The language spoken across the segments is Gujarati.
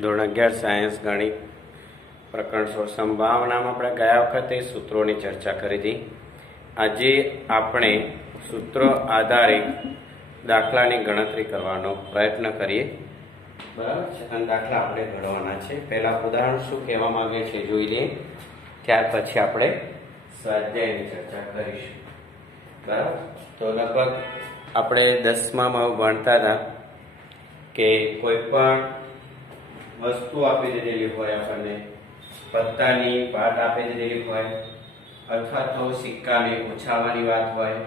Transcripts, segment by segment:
ધોરણ 11 સાયન્સ ગણિત પ્રકરણ 16 સંભાવનામાં આપણે ગયા વખતે સૂત્રોની ચર્ચા કરી હતી। આજે આપણે સૂત્રો આધારિત દાખલાની ગણતરી કરવાનો પ્રયત્ન કરીએ, બરાબર છે। અને દાખલા આપણે ગણવાના છે। પહેલા ઉદાહરણ શું કહેવા માંગે છે જોઈ લઈએ, ત્યાર પછી આપણે સ્વાધ્યાયની ચર્ચા કરીશું, બરાબર। તો લગભગ આપણે 10મામાં ભણતા હતા કે કોઈ પણ વસ્તુ આપી દીધેલી હોય, આપણને પત્તાની વાત આપી દીધેલી હોય, અથવા તો સિક્કાને ઉછાળવાની વાત હોય,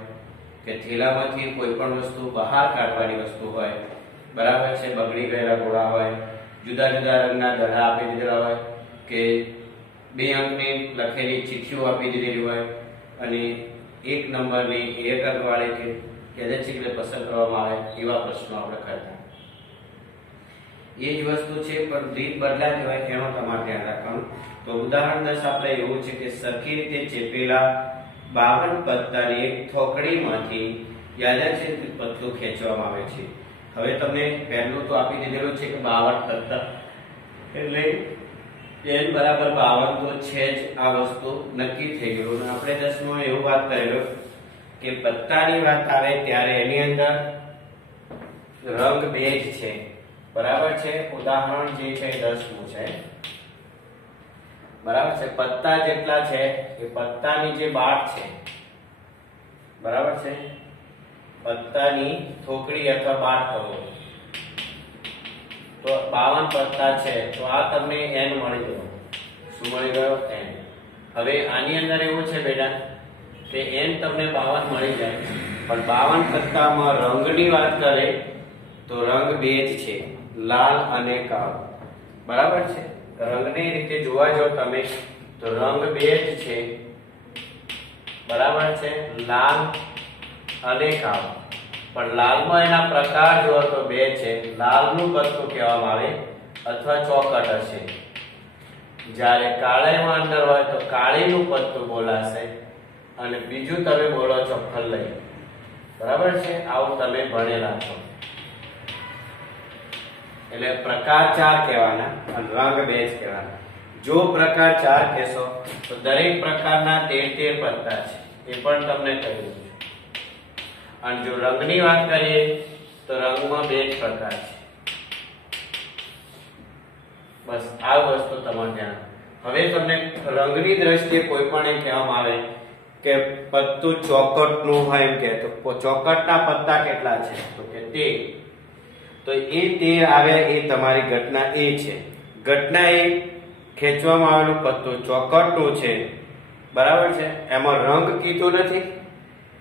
કે થેલામાંથી કોઈ પણ વસ્તુ બહાર કાઢવાની વસ્તુ હોય, બરાબર છે। બગડી ગયેલા ઘોડા હોય, જુદા જુદા રંગના દડા આપી દીધેલા હોય, કે 2 અંકની લખેલી ચિઠ્ઠીઓ આપી દીધેલી હોય, અને 1 નંબરની 1 અંક વાળી કે યાદચ્છિક પસંદ કરવામાં આવે, એવા પ્રશ્નો આપણે કરતા। એ જ વસ્તુ છે પણ રીત બદલાતી હોય એનો તમારે ધ્યાન રાખવાનું। તો ઉદાહરણ 10 આપણે એવું છે કે સરખી રીતે ચેપેલા 52 પત્તાની એક થોકડીમાંથી યાદચ્છિક પત્તું ખેંચવામાં આવે છે। હવે તમને પહેલું તો આપી દીધેલું છે કે 52 પત્તા, એટલે n બરાબર 52 તો છે જ, આ વસ્તુ નક્કી થઈ ગયું। આપણે 10માં એવું વાત કરેલું કે પત્તાની વાત આવે ત્યારે એની અંદર રંગ 2 જ છે, બરાબર છે। ઉદાહરણ જે છે 10મું છે, બરાબર છે। પત્તા જેટલા છે કે પત્તાની જે બાટ છે, બરાબર છે, પત્તાની થોકડી અથવા બાટ કહો તો 52 પત્તા છે, તો આ તમને n મળી ગયો। શું મળી ગયો? n। હવે આની અંદર એવું છે બેટા કે n તમને 52 મળી જાય, પણ 52 પત્તામાં રંગની વાત કરે તો રંગ 2 જ છે, લાલ અને કાળો, બરાબર છે। રંગની રીતે જોવા જો તમે તો રંગ 2 જ છે, બરાબર છે, લાલ અને કાળો। પણ લાલમાં એના પ્રકાર જો તો 2 છે, લાલનું પત્તું કહેવામાં આવે અથવા ચોકટ હશે, જ્યારે કાળામાં અંદર હોય તો કાળીનું પત્તું બોલાશે, અને બીજું તમે બોલો છો ફલ્લઈ, બરાબર છે। આવું તમે ભણેલા છો, એટલે પ્રકાર 4 કહેવાના અને રંગ 2 જ કહેવાના। જો પ્રકાર 4 કહેશો તો દરેક પ્રકારના 13 પત્તા છે, એ પણ તમને કહ્યું છે। અને જો રંગની વાત કરીએ તો રંગમાં 2 જ પ્રકાર છે, બસ આ વસ્તુ તમારે ધ્યાન। હવે તમને રંગની દ્રષ્ટિએ કોઈ પણ એમ કહેવામાં આવે કે પત્તું ચોકટનું હોય, એમ કે તો ચોકટના પત્તા કેટલા છે તો કે 13, તો એ 13 આવે એ તમારી ઘટના એ છે। ઘટના એ ખેંચવામાં આવેલું પત્તું ચોકટનું છે, બરાબર છે, એમાં રંગ કીધું નથી,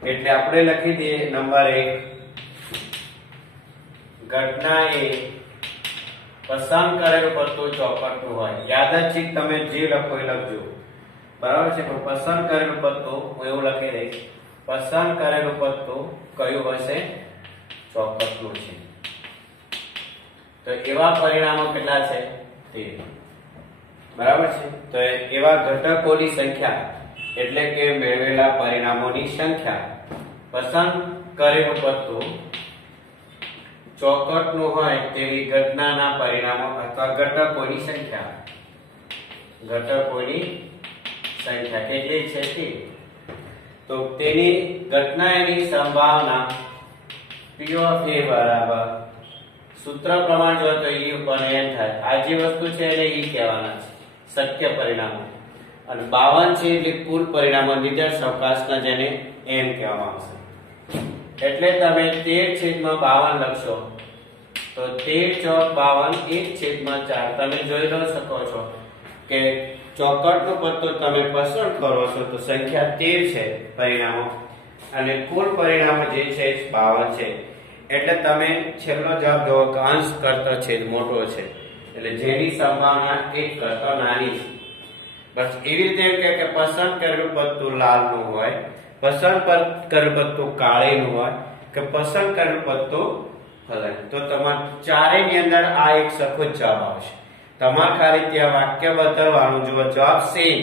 એટલે આપણે લખી દઈએ નંબર 1, ઘટના એ પસંદ કરેલું પત્તું ચોકટનું હોય। યાદચ્છિક તમે જે લખો એ લખજો, બરાબર છે, પણ પસંદ કરેલું પત્તું હું એવું લખી દઈશ, પસંદ કરેલું પત્તું કયું હશે? ચોકટનું છે। તો એવા પરિણામો કેટલા છે? 13, બરાબર છે। તો એવા ઘટકોની સંખ્યા એટલે કે મેળવેલા પરિણામોની સંખ્યા, પસંદ કરેલું પત્તું ચોકટનું હોય તેવી ઘટનાના પરિણામો અથવા ઘટકોની સંખ્યા, ઘટકોની સંખ્યા કેટલી છે તે, તો તેની ઘટનાની સંભાવના P of A બરાબર સૂત્ર પ્રમાણે જો તો E ઉપર n થાય। આ જે વસ્તુ છે એને E કહેવાના છે, શક્ય પરિણામો, અને 52 છે એટલે કુલ પરિણામો નિદર્શ અવકાશના, જેને n કહેવામાં આવશે। એટલે તમે 13/52 લખશો તો 13 ચોક 52 1/4 તમે જોઈ શકો છો કે ચોકટનું પત્તું તમે પસંદ કરો છો તો સંખ્યા 13 છે પરિણામો, અને કુલ પરિણામો જે છે 52 છે। એટલે તમે છેલ્લો જવાબ જો અંશ કરતા છે મોટો છે, એટલે જેની સંભાવના 1 કરતા નાની છે। બસ એવી રીતે એમ કે પસંદ કરેલું પત્તું લાલનું હોય, પસંદ કરેલું પત્તું કાળીનું હોય, કે પસંદ કરેલું પત્તું ફલાઈ, તો તમારે ચારેયની અંદર આ એક સરખો જ જવાબ આવશે। તમારે ખાલી ત્યાં વાક્ય બદલવાનું, જો જવાબ સેમ,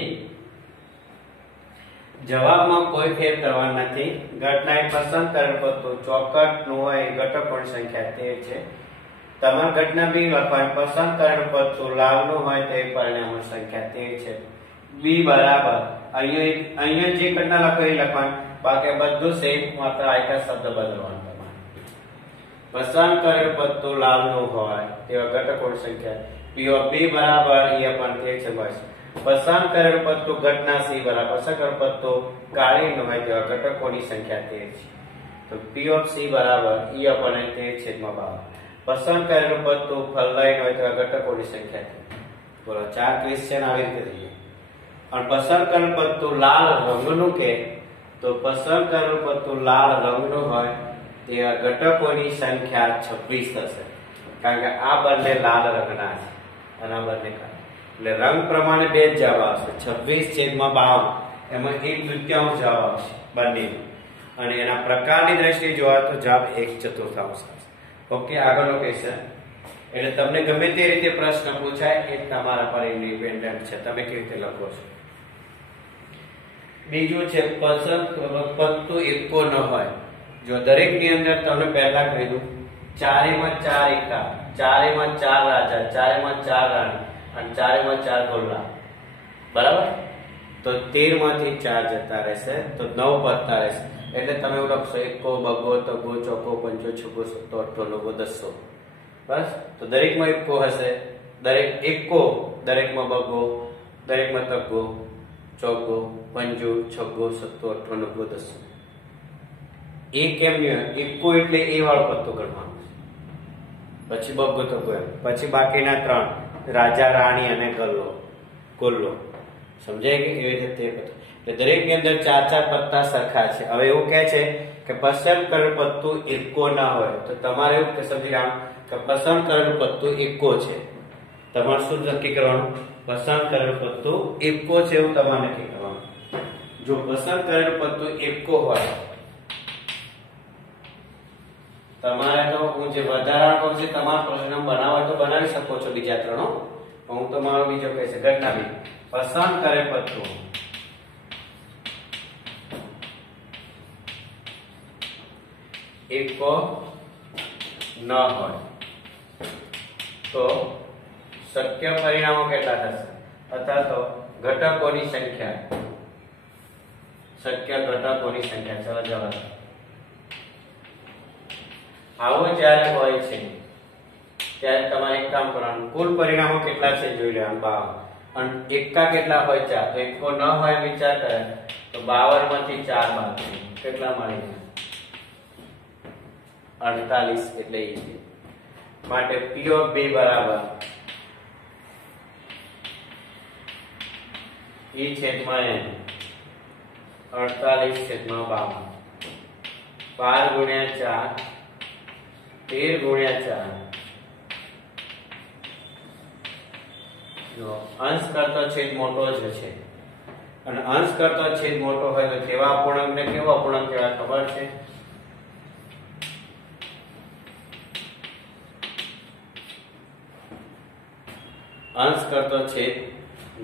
જવાબમાં કોઈ ફેર કરવાનો નથી। ઘટનાએ પસંદ કરેલું પત્તું ચોકટનું હોય, ઘટકોની સંખ્યા 13 છે, તમામ ઘટના બી લખવાની, પસંદ કરેલું પત્તું લાવનું હોય તે પરિણામોની સંખ્યા 13 છે. બી બરાબર અહીંયા જે ઘટના લખો એ લખવાનું, બાકી બધું સેમ, માત્ર આયકા શબ્દ બદલવાનો. પસંદ કરેલું પત્તું લાવનું હોય તેવા ઘટકોની સંખ્યા પી ઓફ બી બરાબર એ પણ 13 છે. બસ પસંદ કરેલું પત્તું ઘટના સી બરાબર પસંદ કરેલું પત્તું કાળીનું હોય તેવા ઘટકોની સંખ્યા 13 છે. તો પી ઓફ સી બરાબર એ પણ 13/12. પસંદ કરેલું પત્તું ફલદાયી હોય તેવા ઘટકોની સંખ્યા 13. બોલો 4 ક્વેશ્ચન આવી રીતે થઈ. અને પસંદ કરેલું પત્તું લાલ રંગનું કે તો પસંદ કરેલું પત્તું લાલ રંગનું હોય તેવા ઘટકોની સંખ્યા 26 થશે. કારણ કે આ બંને લાલ રંગના છે અને આ બંને કાળા, એટલે રંગ પ્રમાણે બે જ જવાબ આવશે. 26/52 એમાં 1/3 જવાબ આવશે બંને. અને એના પ્રકારની દ્રષ્ટિએ જોવા તો જવાબ 1/4 આવશે. ઓકે, આગળનો ક્વેશ્ચન. એટલે તમને ગમે તે રીતે પ્રશ્ન પૂછાય એ તમારા પર ઇન્ડિપેન્ડન્ટ છે, તમે કેવી રીતે લખો છો. બીજું છે પસંદ પત્તું એકો ન હોય. જો દરેક ની અંદર તમને પહેલા કીધું 4/4 એકા, 4/4 રાજા, 4/4 રાણી અને 4/4 ગોલ્લા, બરાબર. તો 13 માંથી 4 જતા રહેશે તો 9 વધતા રહેશે. એટલે તમે એવું લખશો એકો, બગો, તગો, ચોકો, પંચો, છગ્ગો, સત્તો, અઠ્ઠો, નવ્વો, 100. બસ. તો દરેકમાં એકો હશે, દરેક એકો, દરેકમાં બગો, દરેકમાં તગો, ચોકો, પંજો, છગ્ગો, સત્તો, અઠ્ઠો, નવ્વો, 100. એ કેમ નહીં? એકો એટલે એ વાળો પત્તો ગણવાનો, પછી બગો, તગો, પછી બાકીના 3 રાજા, રાણી અને ગોલ્લો. સમજાય કે એવી રીતે તે પત્તું. એટલે દરેક ની અંદર 4 પત્તા સરખા છે. હવે એવું કહે છે કે પસંદ કરેલું પત્તું એકો ના હોય તો તમારે એવું સમજી લેવાનું કે પસંદ કરેલું પત્તું એકો છે. તમારે શું નક્કી કરવાનું? પસંદ કરેલું પત્તું એકો છે એવું તમારે નક્કી કરવાનું. જો પસંદ કરેલું પત્તું એકો હોય તમારે તો હું જે વધારાનો કહું છું તમારા પ્રશ્ન બનાવો તો બનાવી શકો છો બીજા 3. હું તમારો બીજો કહે છે ઘટના બી. પસંદ કરે પત્તું એકો ન હોય તો શક્ય પરિણામો કેટલા થશે? અથવા તો ઘટકોની સંખ્યા, શક્ય ઘટકોની સંખ્યા. ચલો જવાબ. આવો જ્યારે હોય છે ત્યારે તમારે એક કામ કરવાનું, કુલ પરિણામો કેટલા છે જોઈ લેવાનું. 52 અને એકા કેટલા હોય? 4. તો એકો ન હોય વિચાર કરે તો 52 માંથી 4 બાદ કેટલા મળી જાય? 48. એટલે એ માટે પી ઓફ બી બરાબર E/N 48/52. 12 × 4 13 × 4. જો અંશ કરતો છેદ મોટો જ છે અને અંશ કરતો છેદ મોટો હોય તો કેવા અપૂર્ણાંકને કેવો અપૂર્ણાંક કહેવાય ખબર છે? અંશ કરતો છેદ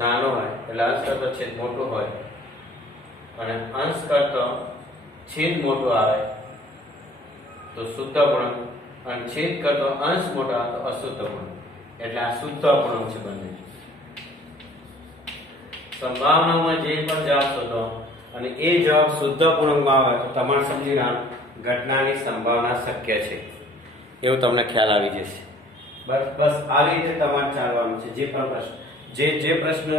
નાનો હોય એટલે અંશ કરતો છેદ મોટો હોય અને અંશ કરતો છેદ મોટો આવે તો શુદ્ધ અપૂર્ણાંક અને છેદ કરતો અંશ મોટો આવે તો અશુદ્ધ અપૂર્ણાંક. એટલે આ શુદ્ધ અપૂર્ણાંક છે બંને. સંભાવનામાં જે પણ જવાબ શોધો અને એ જવાબ શુદ્ધ અપૂર્ણાંકમાં આવે તો તમારે સમજી લેવાનું ઘટનાની સંભાવના શક્ય છે એવું તમને ખ્યાલ આવી જશે. બસ આવી રીતે તમારે ચાલવાનું છે. જે પણ પ્રશ્ન જે પ્રશ્ન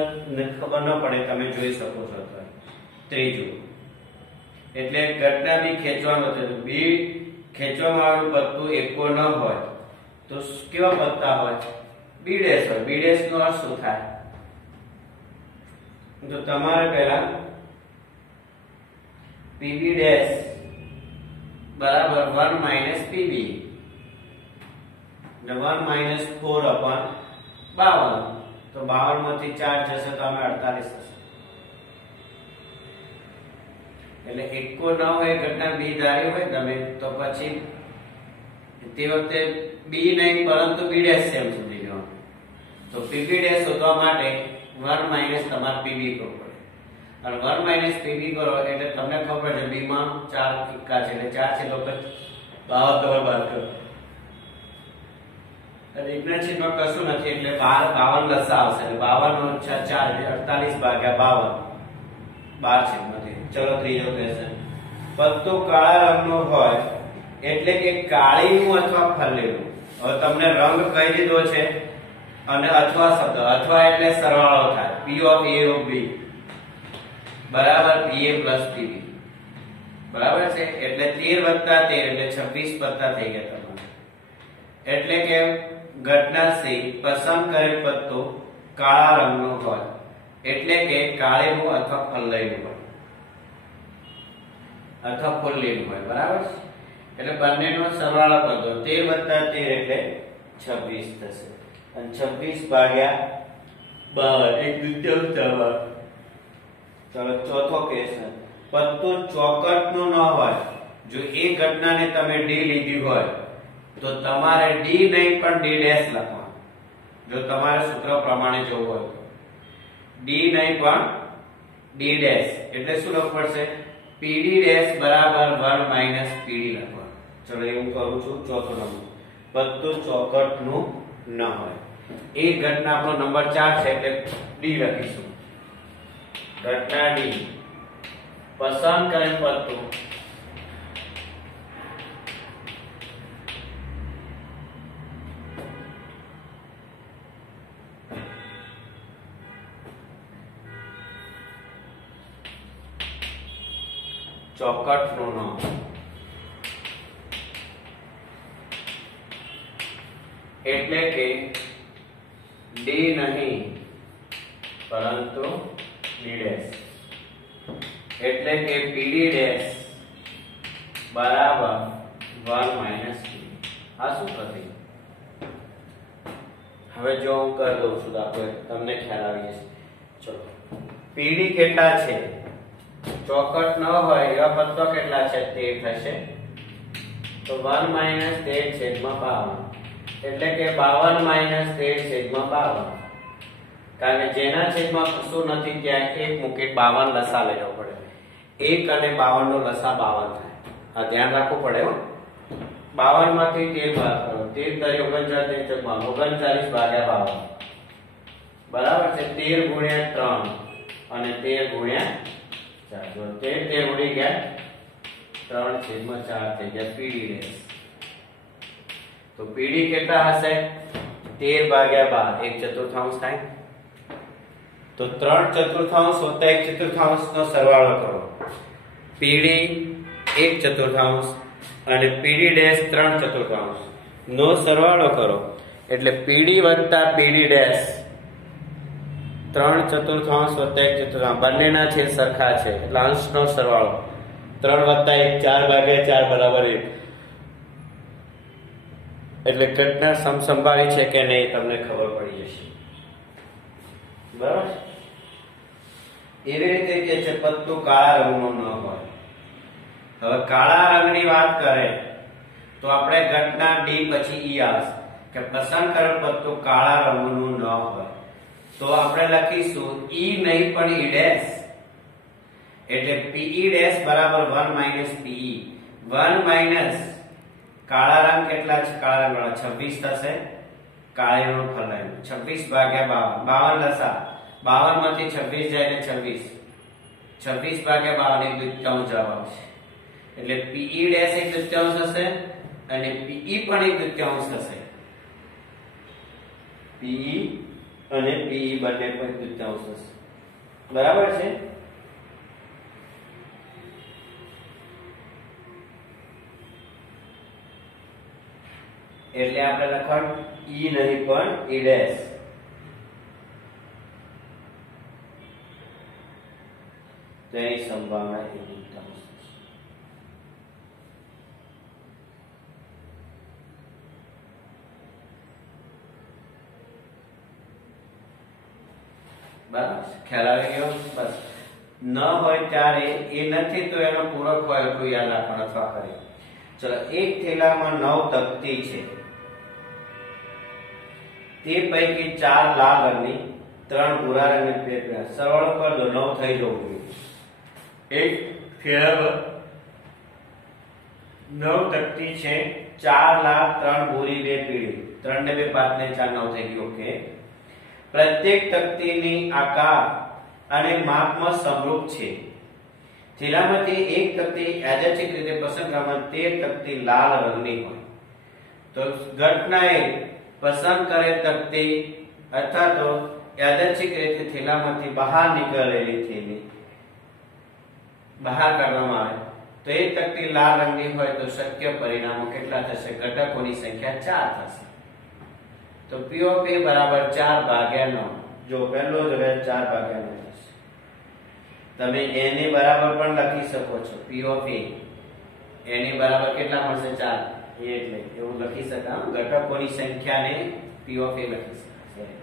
ખબર ન પડે તમે જોઈ શકો છો. ત્રીજું એટલે ઘટના બી ખેંચવાનો છે. બી ખેંચવામાં આવેલું પત્તું એકો ન હોય તો કેવા પત્તા હોય? બી ડેશ હોય. બી ડેશ નો અર્થ શું થાય? તો તમારે પહેલા પીબી ડેશ બરાબર 1 - પીબી 1 - 4/52. તો 52 માંથી 4 જશે તો અમે 48 થશે. એટલે એકો ન હોય ઘટના બી ધારી હોય તમે તો પછી તે વખતે બી નહીં પરંતુ બી ડેશ સેમ સુધી લેવાનું. તો પીબી ડેશ શોધવા માટે 1 - તમારે પીબી કરવું પડે અને 1 - પીબી કરો એટલે તમને ખબર છે બી માં 4 એકા છે એટલે 4 છે તો 52 બાદ કરો એકના છેદમાં કશું નથી એટલે 52 લસા આવશે. 52 ઓછા 4 એટલે 48 ભાગ્યા 52 12 છેદમાં 13. ચલો ત્રીજો ક્વેશ્ચન. પત્તો કાળા રંગનો હોય એટલે કે કાળીનું અથવા ફલેલું. હવે તમને રંગ કહી દીધો છે અને અથવા શબ્દ, અથવા એટલે સરવાળો થાય. P of A of B બરાબર PA plus PB બરાબર છે. એટલે 13 + 13 એટલે 26 થઈ ગયા તમારે. એટલે કે ઘટના સી પસંદ કરેલ પત્તો કાળા રંગનો હોય એટલે કે કાળીનું અથવા ફલેલું હોય અથવા ફુલ્લીનું હોય બરાબર છે. એટલે બંનેનો સરવાળો કરો. 13 + 13 એટલે 26 થશે અને 26 ભાગ્યા 12 એક દૂતીયાંશ જવાબ. ચલો ચોથો ક્વેશ્ચન. પત્તો ચોકટનો ન હોય. જો એ ઘટનાને તમે ડી લીધી હોય તો તમારે ડી નહીં પણ ડી ડેશ લખવાનું. જો તમારે સૂત્ર પ્રમાણે જોવું હોય તો ડી નહીં પણ ડી ડેશ એટલે શું લખવું પડશે? પીડી ડેશ બરાબર 1 - પીડી લખવાનું. ચલો એવું કરું છું. ચોથો નંબર. પત્તો ચોકટનું ન હોય. એ ઘટના આપણો નંબર 4 છે એટલે ડી લખીશું. ઘટના ડી પસંદ કરેલ પત્તો ચોકટનું ન એટલે કે ડી નહીં પરંતુ ડી ડેશ એટલે કે પીડી ડેશ બરાબર 1 - પીડી. આ શું થશે? હવે જો હું કરી દઉં છું તો તમને ખ્યાલ આવી જશે. ચલો પીડી કેટલા છે? ચોકટ ન હોય એવા પત્તો કેટલા છે? 13 થશે. તો 1 - 13/52 એટલે કે 52 - 13/52. કારણ કે જેના છેદમાં કશું નથી ત્યાં એક મૂકી 52 લસા લેવો પડે. 1 અને 52 નો લસા 52 થાય. આ ધ્યાન રાખવું પડે હો. 52 માંથી 13 બાદ કરો. 13 * 39 39 ભાગ્યા 52 બરાબર છે. 13 × 3 અને 13 × 4 જો 13 ઉડી ગયા 3/4 થઈ ગયા પીડી ડેશ. તો પીડી કેટલા હશે? 13 ભાગ્યા 12 1/4 થાય. તો 3/4 + 1/4 નો સરવાળો કરો. પીડી 1/4 અને પીડી ડેશ 3/4 નો સરવાળો કરો એટલે પીડી વત્તા પીડી ડેશ 3/4 + 1/4 બંનેના છેદ સરખા છે એટલે અંશનો સરવાળો 3 + 1 4/4 બરાબર 1. એટલે ઘટના સમસંભાવી છે કે નહીં તમને ખબર પડી જશે. બરાબર. એવી રીતે કે છે પત્તો કાળા રંગનો ન હોય. હવે કાળા રંગની વાત કરે તો આપણે ઘટના ડી પછી ઈ આવશે કે પસંદ કરેલ પત્તો કાળા રંગનું ન હોય. તો આપણે લખીશું ઈ નહીં પણ ઈ ડેશ એટલે પીઈ ડેશ બરાબર 1 - પીઈ. 1 - કાળા રંગ કેટલા છે? કાળા રંગ 26 થશે. કાળીનું ફલાયું 26 ભાગ્યા 52 લસા 52 માંથી 26 જાય એટલે 26. 26 ભાગ્યા 52 એક દૂતીયાંશ જવાબ આવશે. એટલે પીઈ ડેશ એક દૂતીયાંશ હશે અને પીઈ પણ એક દૂતીયાંશ થશે. પીઈ અને પીઈ બંને પણ એક દૂતીયાંશ થશે. બરાબર છે. એટલે આપણે લખવાનું ઈ નહીં પણ ઈ ડેશ. તેની સંભાવના એ દૂતીયાંશ છે. બસ ખ્યાલ આવી ગયો. બસ ન હોય ત્યારે એ નથી તો એનો પૂરક હોય એટલું યાદ રાખવાનું અથવા કરીએ. ચલો એક થેલામાં 9 તકતી છે. તે પૈકી 4 લાલ રંગની 3 ભૂરા રંગની 2 પીળા. સરવાળો કરી દો 9 થઈ જવું જોઈએ. એક થેલામાં 9 તકતી છે, 4 લાલ 3 ભૂરી 2 પીળી. 3 ને 2 5 ને 4 9 થઈ ગયું. ઓકે, પ્રત્યેક તકતીની આકાર અને માપમાં સમરૂપ છે. થેલામાંથી એક તકતી યાદચ્છિક રીતે પસંદ કરવામાં તે તકતી લાલ રંગની હોય તો ઘટનાએ પસંદ કરેલ તકતી અથવા તો યાદચ્છિક રીતે થેલામાંથી બહાર નીકળેલી થેલી બહાર કાઢવામાં આવે તો એ તકતી લાલ રંગની હોય તો શક્ય પરિણામો કેટલા થશે? ઘટકોની સંખ્યા 4 થશે. તો P of A બરાબર 4 ભાગ્યા 9. જો પહેલો જ હવે 4 ભાગ્યા 9 થશે. તમે A ની બરાબર પણ લખી શકો છો. P of A ની બરાબર કેટલા મળશે? 4. એટલે એવું લખી શકાય. ઘટકોની સંખ્યાને P of A લખી શકાય.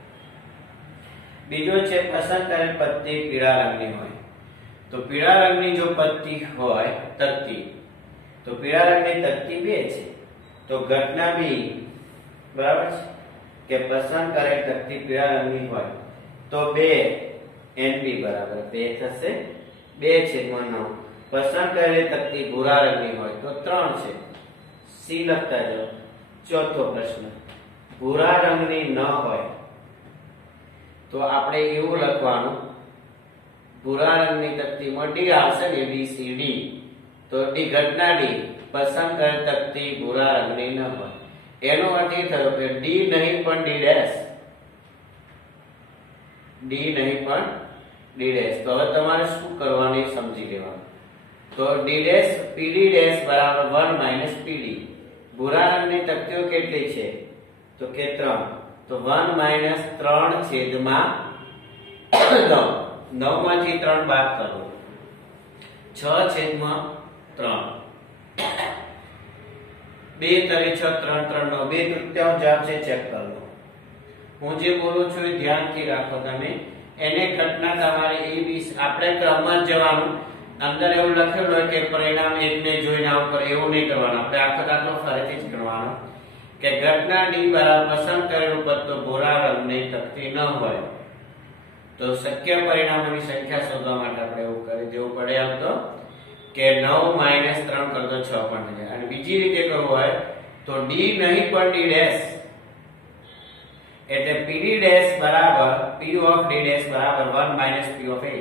બીજો છે પસંદ કરેલ પત્તી પીળા રંગની હોય તો પીળા રંગની જો પત્તી હોય તકતી તો પીળા રંગની તકતી 2 છે તો ઘટના બી બરાબર છે કે પસંદ કરેલ તકતી પીળા રંગની હોય તો 2 NB બરાબર 2 થશે. 2/9 પસંદ કરેલી તકતી ભૂરા રંગની હોય તો 3 છે. C લખતા જાઓ. ચોથો પ્રશ્ન ભૂરા રંગની ન હોય તો આપણે એવું લખવાનું ભૂરા રંગની તકતીમાં D આવશે ને B C D તો D ઘટના D પસંદ કરેલ તકતી ભૂરા રંગની ન હોય એનો અર્થ એ થયો કે D નહીં પણ D ડેશ D નહીં પણ D ડેશ. તો હવે તમારે શું કરવાનું સમજી લેવાનું. તો D ડેશ PD ડેશ બરાબર 1 - PD. ભૂરા રંગની તકતીઓ કેટલી છે? તો કે 3. તો 1 - 3 છેદમાં 9. 9 માંથી 3 બાદ કરો 6 છેદમાં 3. 2 તરી 6 3 3 9 2 તૃતીયાંશ જવાબ છે. ચેક કરો. હું જે બોલું છું એ ધ્યાનથી રાખો તમે. એને ઘટના તમારે એ બી આપણે ક્રમમાં જવાનું. અંદર એવું લખેલું હોય કે પરિણામ એકને જોઈને આવું કરે એવું નહીં કરવાનું. આપણે આખો દાખલો ફરીથી જ ગણવાનો કે ઘટના D બરાબર પસંદ કરેલું પત્તું ભૂરા રંગની તકતી ન હોય તો શક્ય પરિણામોની સંખ્યા શોધવા માટે આપણે એવું કરી દેવું પડે. આમ તો કે 9 - 3 કર દો 6 પણ થઈ જાય. અને બીજી રીતે કરવું હોય તો D નહીં પણ D ડેશ એટલે PD ડેશ બરાબર P of D ડેશ બરાબર 1 - P of A.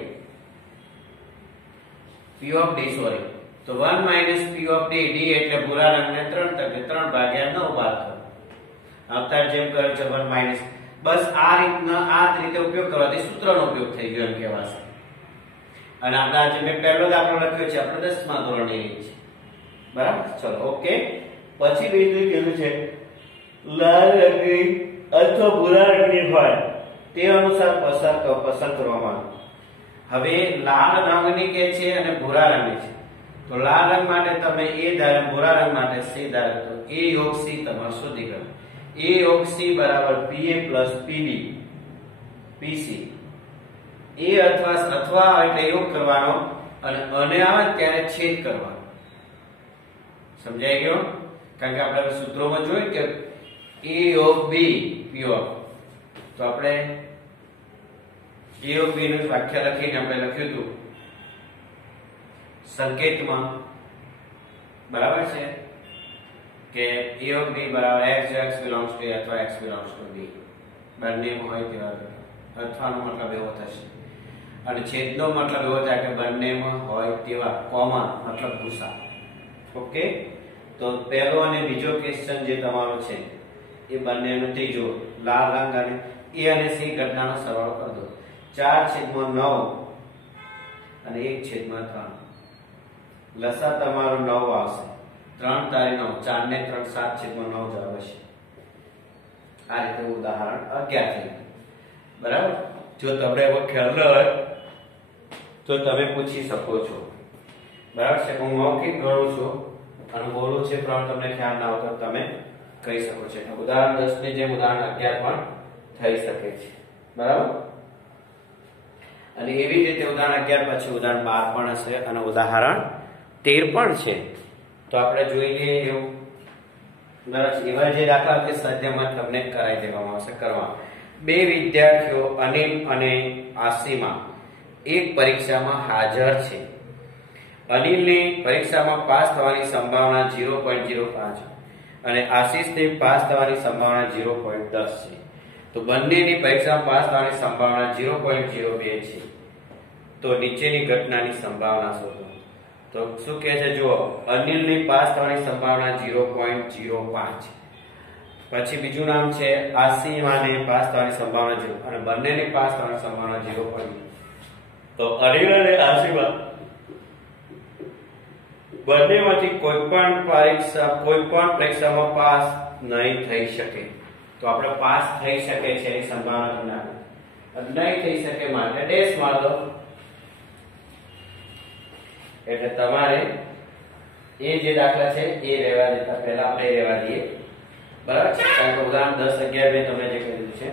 P of D sorry તો 1 - P of D D એટલે ભૂરા રંગને 3 તકે 3 ભાગ્યા 9 બાદ કરો. આવતા જેમ કર્યું છે 1 - બસ આ રીતે ઉપયોગ કરવાથી સૂત્રનો ઉપયોગ થઈ ગયો એમ કહેવાશે. અને આપણે આજે મેં પહેલો દાખલો લખ્યો છે આપણે 10મા ધોરણની રીત છે. બરાબર. ચલો ઓકે. પછી બીજું કેવું છે લાલ રંગની અથવા ભૂરા રંગની હોય તે અનુસાર પસંદ કરવામાં આવે. હવે લાલ રંગની કે છે અને ભૂરા રંગની છે તો લાલ રંગ માટે તમે A ધારો ભૂરા રંગ માટે C ધારો તો A યોગ C તમારે શોધી કાઢો. A યોગ C બરાબર PA + PB PC. A અથવા એટલે યોગ કરવાનો અને આવે ત્યારે છેદ કરવાનો. સમજાઈ ગયો? કારણ કે આપણે સૂત્રોમાં જોયું કે A યોગ B P of તો આપણે A યોગ B નું વ્યાખ્યા લખીને આપણે લખ્યું હતું સંકેતમાં. બરાબર છે કે A of B બરાબર x belongs to A અથવા x belongs to B બંનેમાં હોય તેવા અથવાનો મતલબ એવો થશે અને છેદનો મતલબ એવો થાય કે બંનેમાં હોય તેવા કોમન મતલબ ગુસા. ઓકે. તો પહેલો અને બીજો ક્વેશ્ચન જે તમારો છે એ બંનેનો ત્રીજો લાલ રંગ અને A અને C ઘટનાનો સરવાળો કરી દો. 4/9 અને 1/3 લસા તમારો 9 આવશે. 3 તારી 9 4 ને 3 7/9 જવાબ હશે. આ રીતે ઉદાહરણ 11 થઈ. બરાબર. જો તમને એવો ખ્યાલ ન હોય તો તમે પૂછી શકો છો. બરાબર છે. હું મૌખિક ગણું છું અને બોલું છે પણ તમને ખ્યાલ ના હોય તો તમે કહી શકો છો. ઉદાહરણ 10 ની જેમ ઉદાહરણ 11 પણ થઈ શકે છે. બરાબર. અને એવી રીતે ઉદાહરણ 11 પછી ઉદાહરણ 12 પણ હશે અને ઉદાહરણ 13 પણ છે. તો આપણે જોઈ લઈએ એવું. બરાબર. એવા જે દાખલા કે સ્વાધ્યાયમાં તમને કરાવી દેવામાં આવશે કરવા. 2 વિદ્યાર્થીઓ અનિલ અને આસીમા એક પરીક્ષામાં હાજર છે. અનિલની પરીક્ષામાં પાસ થવાની સંભાવના 0.05 અને આશીષને પાસ થવાની સંભાવના 0.10 છે. તો બંનેની પરીક્ષામાં પાસ થવાની સંભાવના 0.02 છે. તો નીચેની ઘટનાની સંભાવના શોધો. તો શું કહે છે જુઓ, અનિલની પાસ થવાની સંભાવના 0.05. પછી બીજું નામ છે આસીમાને પાસ થવાની સંભાવના 0 અને બંનેની પાસ થવાની સંભાવના 0. તો અનિલ અને આસીમા બંનેમાંથી કોઈ પણ પરીક્ષામાં પાસ નહીં થઈ શકે. તો આપણે પાસ થઈ શકે છે એની સંભાવના તમને આપી, નહીં થઈ શકે માટે ડેશ માર દો. એટલે તમારે એ જે દાખલા છે એ રહેવા દેતા પહેલા આપણે રહેવા દઈએ, બરાબર છે? કારણ કે ઉદાહરણ 10 11 મેં તમને જે કીધું છે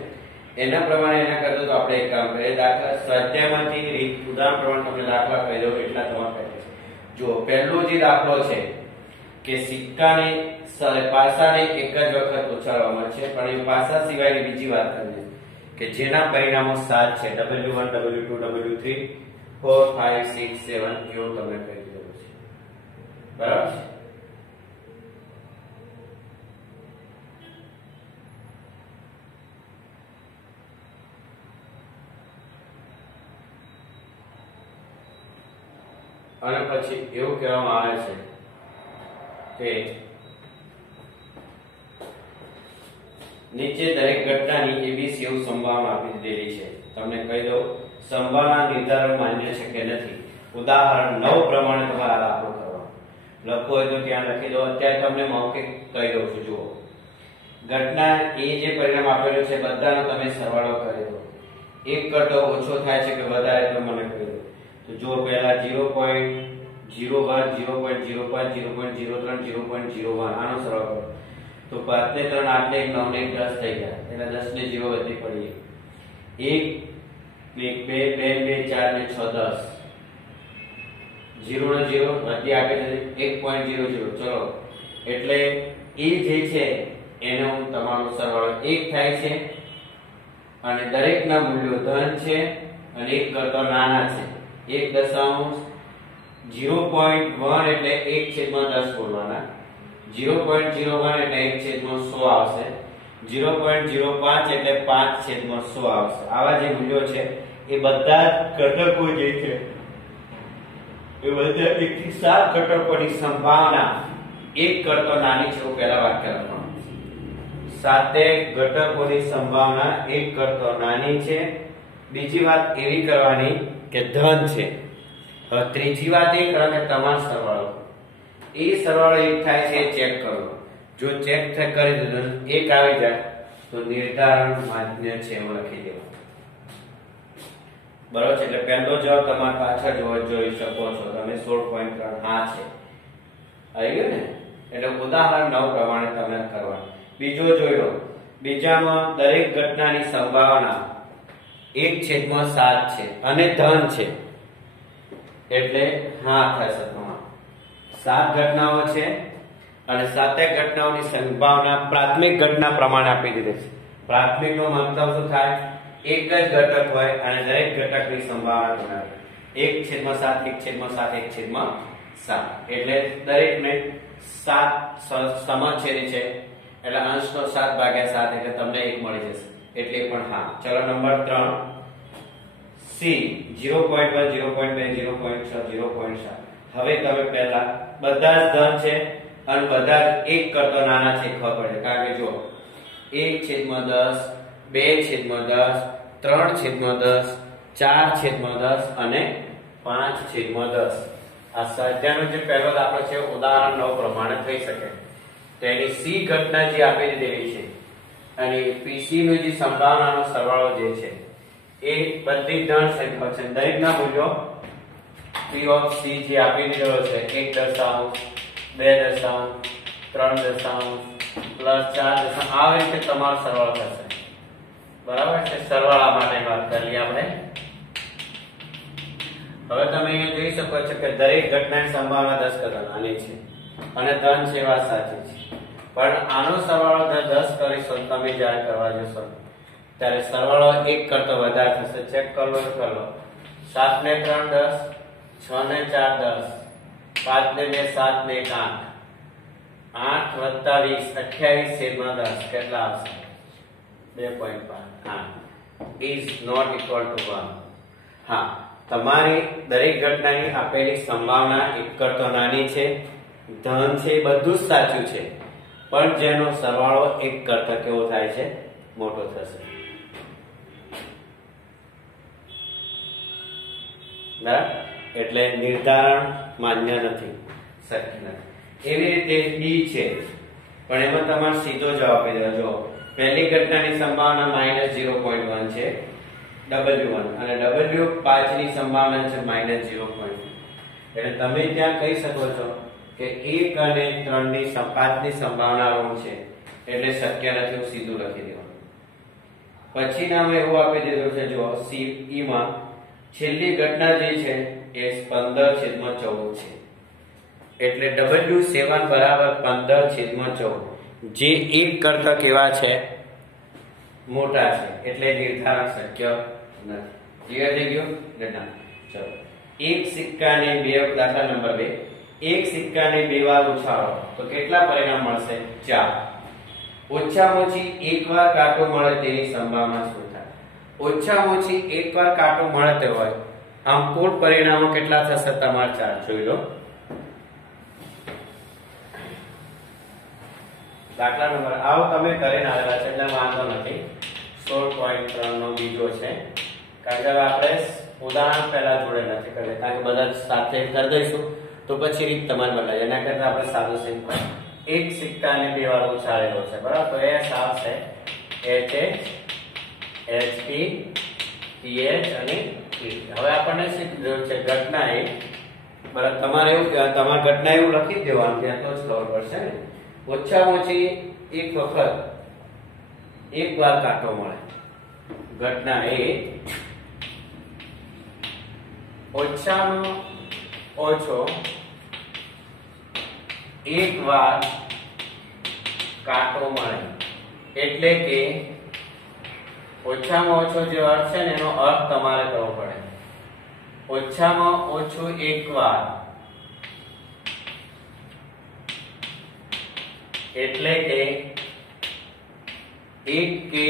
એના પ્રમાણે એના કરતો તો આપણે એક કામ કરીએ, દાખલા સ્વાધ્યાયમાંથી ઉદાહરણ પ્રમાણે તમને દાખલા કહી દઉં એટલા તમારે કહે છે. જો પહેલો જે દાખલો છે કે સિક્કાને પાસાને એક જ વખત ઉછાળવામાં છે, પણ એ પાસા સિવાયની બીજી વાત કરીએ કે જેના પરિણામો 7 છે, W1 W2 W3 4 5 6 7 એવું તમને કહી દીધું છે, બરાબર છે? અને પછી એવું કહેવામાં આવે છે કે નીચે દરેક ઘટનાની ABC એવું સંભાવના આપી દીધેલી છે. તમને કહી દઉં સંભાવના નિર્ધારણ માન્ય છે કે નથી. ઉદાહરણ 9 પ્રમાણે તમારે આ દાખલો કરવાનો. લખો હોય તો ત્યાં લખી દો. અત્યારે તમને મૌખિક કહી દઉં છું. જુઓ, ઘટના એ જે પરિણામ આપેલું છે બધાનો તમે સરવાળો કરી દો. એક કરતો ઓછો થાય છે કે વધારે તો મને કહી દો. તો જો પહેલા 0.01 0.05 0.03 0.01 આનો સરવાળો કરો તો 5 ને 3 8 ને 1 9 ને 10 થઈ ગયા. એટલે 10 ને 0 વધી પડી. 1 ને 2 2 2 4 ને 6 10 0 ને 0 વધી આપે છે 1.00. ચલો એટલે એ જે છે એનો તમારો સરવાળો 1 થાય છે અને દરેકના મૂલ્યો ધન છે અને 1 કરતા નાના છે. 1.01 એટલે 1/10 બોલવાના. 0.01 એટલે 1/100 આવશે. 0.05 એટલે 5/100 આવશે. આવા જે મૂલ્યો છે એ બધા ઘટકો જે છે એ બધા 1 થી 7 ઘટકોની સંભાવના 1 કરતો નાની છે. પહેલા વાક્ય લખવાનું. 7 ઘટકોની સંભાવના 1 કરતો નાની છે. બીજી વાત એવી કરવાની કે ધન છે. હવે ત્રીજી વાત એ કરો કે તમારો સરવાળો એ સરવાળો 1 થાય છે ચેક કરો. જો ચેક કરી દીધો 1 આવી જાય તો નિર્ધારણ માન્ય છે એવું લખી દેવાનું, બરાબર છે? એટલે પહેલો જવાબ તમારે પાછળ જોઈ શકો છો તમે 16.3 હા છે, આવી ગયું ને? એટલે ઉદાહરણ 9 પ્રમાણે તમે કરવાનું. બીજો જોઈ લો. બીજામાં દરેક ઘટનાની સંભાવના 1/7 છે અને ધન છે એટલે હા થશે. 7 ઘટનાઓ છે અને 7 ઘટનાઓની સંભાવના પ્રાથમિક ઘટના પ્રમાણે આપી દીધી છે. પ્રાથમિકનો મતલબ શું થાય? એક જ ઘટક હોય અને દરેક ઘટકની સંભાવના ગણાવે 1/7 1/7 1/7 એટલે દરેકને 7 સમછેદી છે એટલે અંશનો 7/7 એટલે તમને 1 મળી જશે એટલે પણ હા. ચલો નંબર 3 સી 0.1 0.2 0.6 0.7. હવે તમે પહેલા બધા જ ધન છે અને બધા જ 1 કરતો નાના છે ખબર પડે. કારણ કે જો 1/10 2/10 3/10 4/10 અને 5/10 આ સ્વાધ્યાયનો જે પહેલો દાખલો છે ઉદાહરણ 9 પ્રમાણે થઈ શકે. તેની સી ઘટના જે આપી દીધેલી છે અને પીસી નું જે સંભાવનાનો સરવાળો જે છે એ બધી ધન સંખ્યા છે. દરેકના મૂલ્યો P of C જે આપી દીધેલો છે 1 દશાંશ 2 દશાંશ 3 દશાંશ +4 દશાંશ આ રીતે તમારો સરવાળો થશે, બરાબર છે? સરવાળા માટે વાત કરીએ આપણે. હવે તમે અહીંયા જોઈ શકો છો કે દરેક ઘટનાની સંભાવના 10 કરતા નાની છે અને ધન છે વાત સાચી છે, પણ આનો સરવાળો 10 કરીશો તમે જ્યારે કરવા જશો ત્યારે સરવાળો 1 કરતા વધારે થશે. ચેક કરો તો કરો. 7 ને 3 10 6 ને 4 10 5 ને 2 7 ને 1 8 8 વત્તા 20 28/10 કેટલા આવશે? 2.5. હા, is not equal to 1. હા, તમારી દરેક ઘટનાની આપેલી સંભાવના એક કરતા નાની છે, ધન છે, બધું જ સાચું છે, પણ જેનો સરવાળો એક કરતા કેવો થાય છે? મોટો થશે. બરાબર? એટલે નિર્ધારણ માન્ય નથી, શક્ય નથી. એવી રીતે ડી છે, પણ એમાં તમારે સીધો જવાબ આપી દેવો. જો પહેલી ઘટનાની સંભાવના -0.1 છે W1 અને W5 ની સંભાવના છે -0.2. એટલે તમે ત્યાં કહી શકો છો કે 1 અને 3 ની 5 ની સંભાવના ઋણ છે, એટલે શક્ય નથી. હું સીધું લખી દેવાનું. પછી નામ એવું આપી દીધું છે, જો CE માં છેલ્લી ઘટના જે છે એ 15/14 છે, એટલે W7 બરાબર 15/14, જે 1 કરતા કેવા છે? મોટા છે, એટલે નિર્ધારણ શક્ય નથી. ક્લિયર થઈ ગયું? ના, ચલો. એક સિક્કાને બે, દાખલા નંબર 2, એક સિક્કાને 2 વાર ઉછાળો તો કેટલા પરિણામ મળશે? 4. ઓછામાં ઓછી 1 વાર કાંટો મળે તેની સંભાવના શું થાય? ઓછામાં ઓછી 1 વાર કાંટો મળે તે હોય, આમ કુલ પરિણામો કેટલા થશે? તમારે 4 જોઈ લો. દાખલા નંબર આવો તમે કરીને આવેલા છે, એટલે વાંધો નથી. 16.3 નો બીજો છે, કારણ કે આપણે ઉદાહરણ પહેલા જોડે નથી કરે, કારણ કે બધા સાથે કરી દઈશું તો પછી રીત તમારે બદલાય. એના કરતા આપણે સાદું સિમ્પલ એક સિક્કાને 2 વાર ઉછાળેલો છે, બરાબર? તો એ આવશે HH, HP, PH અને P. હવે આપણને શીખવું છે ઘટના એ, બરાબર? તમારે એવું તમારે ઘટના એવું લખી જ દેવાનું, ત્યાં તો જ ખબર પડશે ને. ઓછામાં ઓછી એક વખત 1 વાર કાંટો મળે. ઘટના એ ઓછામાં ઓછો 1 વાર કાંટો મળે, એટલે કે ઓછામાં ઓછો જે અર્થ છે ને એનો અર્થ તમારે કરવો પડે. ઓછામાં ઓછું 1 વાર એટલે કે 1 કે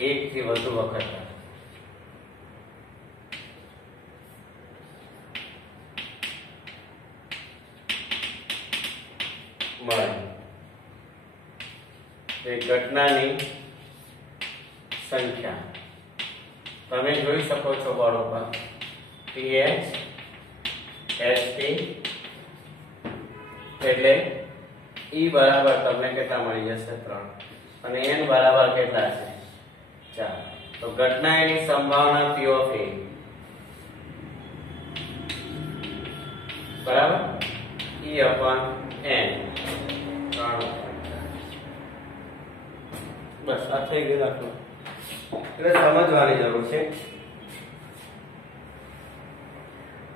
1 થી વધુ વખત મળે. એ ઘટનાની સંખ્યા તમે જોઈ શકો છો બોર્ડ ઉપર. PH, ST એટલે E બરાબર તમને કેટલા મળી જશે? 3. અને N બરાબર કેટલા છે? 4. તો ઘટના એની સંભાવના P of A બરાબર E/N. બસ આ થઈ ગયું દાખલો. એટલે સમજવાની જરૂર છે.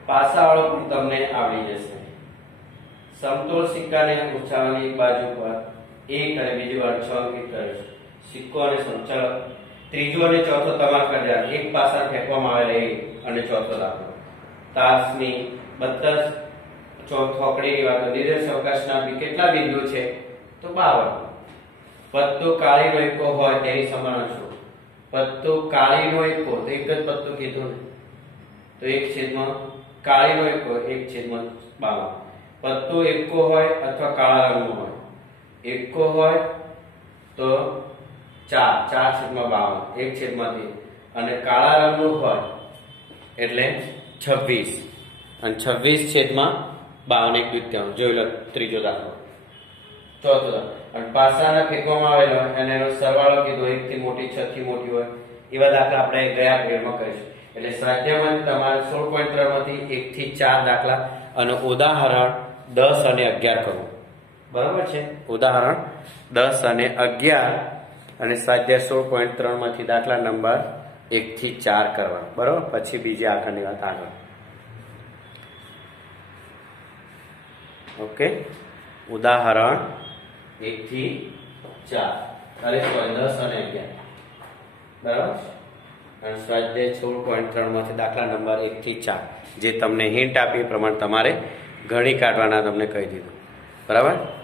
પાસાવાળો પણ તમને આવડી જશે. સમતોલ સિક્કાને ઉછાળવાની એક બાજુ પર 1 અને બીજી વાર 6 અંકિત કરીશું. સિક્કો અને સંચાલ ત્રીજો અને ચોથો તમારે કરી દેવાનો. એક પાસા ફેંકવામાં આવેલ અને ચોથો દાખલો. તાસની 32 ચોથોકડીની વાત. નિર્દેશ અવકાશના કેટલા બિંદુ છે? તો 52. પત્તો કાળીનો એકો હોય તેની સંભાવના શું? પત્તો કાળીનો એકો, તો એક જ પત્તો કીધું ને, તો 1/, કાળીનો એકો 1/52. પત્તો એકો હોય અથવા કાળા રંગનો હોય. એકો હોય તો 4/52, 1/3, અને કાળા રંગનો હોય એટલે 26, અને 26/52 જોઈ લો. ત્રીજો દાખલો. ચોથો દાખલો. અને પાસાના ફેંકવામાં આવેલો અને એનો સરવાળો કીધો 1 થી મોટી, 6 થી મોટી હોય. એવા દાખલા આપણે ગયા પીરિયડમાં કરીશું. એટલે સ્વાધ્યાયમાં તમારે 16.3 માંથી 1 થી 4 દાખલા અને ઉદાહરણ 10 અને 11 કરવું. બરાબર છે? ઉદાહરણ 10 અને 11 અને સ્વાધ્યાય 16.3 માંથી દાખલા નંબર 1 થી 4 કરવા. બરાબર? પછી બીજી આગળની વાત આગળ. ઓકે, ઉદાહરણ 1 થી 4 અરે 10 અને 11. બરાબર? અને સ્વાધ્યાય 16.3 માંથી દાખલા નંબર 1 થી 4 જે તમને હિન્ટ આપી એ પ્રમાણે તમારે ગણી કાઢવાના તમને કહી દીધું. બરાબર.